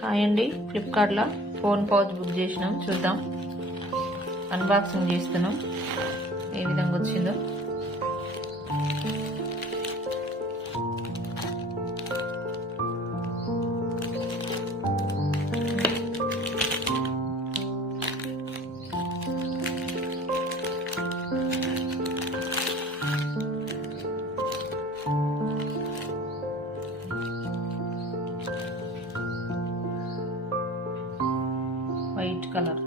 Hi అండి, ఫ్లిప్కార్ట్లో phone pouch book చేసినాం. చూద్దాం, అన్బాక్సింగ్ చేస్తున్నాం ఏ విధంగా వచ్చిందో. White colour